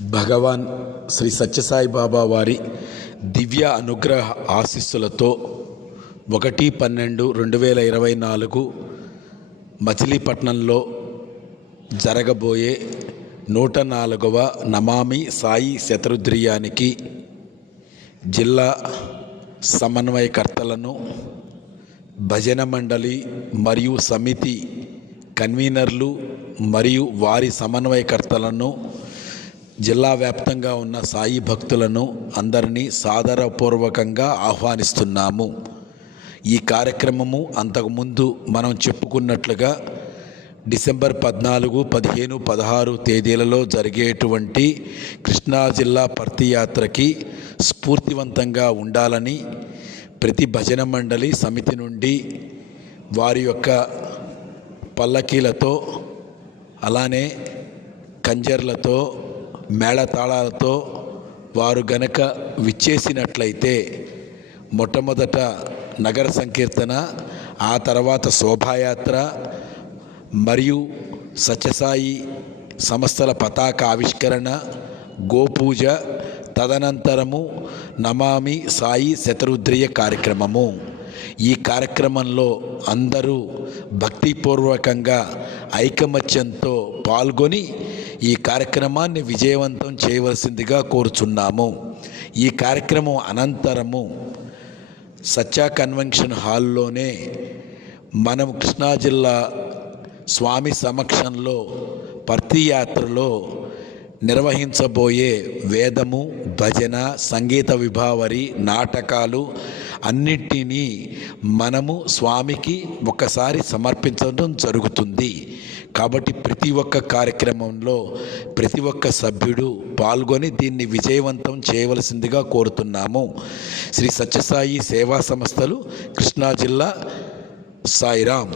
భగవాన్ శ్రీ సత్యసాయి బాబా వారి దివ్య అనుగ్రహ ఆశీస్సులతో 1/12/2024 మచిలీపట్నంలో జరగబోయే 104వ నమామి సాయి శతరుద్రియానికి జిల్లా సమన్వయకర్తలను, భజన మండలి మరియు సమితి కన్వీనర్లు మరియు వారి సమన్వయకర్తలను, జిల్లా వ్యాప్తంగా ఉన్న సాయి భక్తులను అందరినీ సాదరపూర్వకంగా ఆహ్వానిస్తున్నాము. ఈ కార్యక్రమము అంతకుముందు మనం చెప్పుకున్నట్లుగా డిసెంబర్ 14, 15, 16 తేదీలలో జరిగేటువంటి కృష్ణా జిల్లా పర్తియాత్రకి స్ఫూర్తివంతంగా ఉండాలని ప్రతి భజన మండలి సమితి నుండి వారి యొక్క పల్లకీలతో, అలానే కంజర్లతో, మేళతాళాలతో వారు గనక విచ్చేసినట్లయితే మొట్టమొదట నగర సంకీర్తన, ఆ తర్వాత శోభాయాత్ర మరియు సత్యసాయి సంస్థల పతాక ఆవిష్కరణ, గోపూజ, తదనంతరము నమామి సాయి శతరుద్రియ కార్యక్రమము. ఈ కార్యక్రమంలో అందరూ భక్తిపూర్వకంగా ఐకమత్యంతో పాల్గొని ఈ కార్యక్రమాన్ని విజయవంతం చేయవలసిందిగా కోరుచున్నాము. ఈ కార్యక్రమం అనంతరము సత్య కన్వెన్షన్ హాల్లోనే మనం కృష్ణా జిల్లా స్వామి సమక్షంలో పర్తియాత్రలో నిర్వహించబోయే వేదము, భజన, సంగీత విభావరి, నాటకాలు అన్నిటినీ మనము స్వామికి ఒకసారి సమర్పించడం జరుగుతుంది. కాబట్టి ప్రతి ఒక్క కార్యక్రమంలో ప్రతి ఒక్క సభ్యుడు పాల్గొని దీన్ని విజయవంతం చేయవలసిందిగా కోరుతున్నాము. శ్రీ సత్యసాయి సేవా సంస్థలు, కృష్ణా జిల్లా. సాయిరామ్.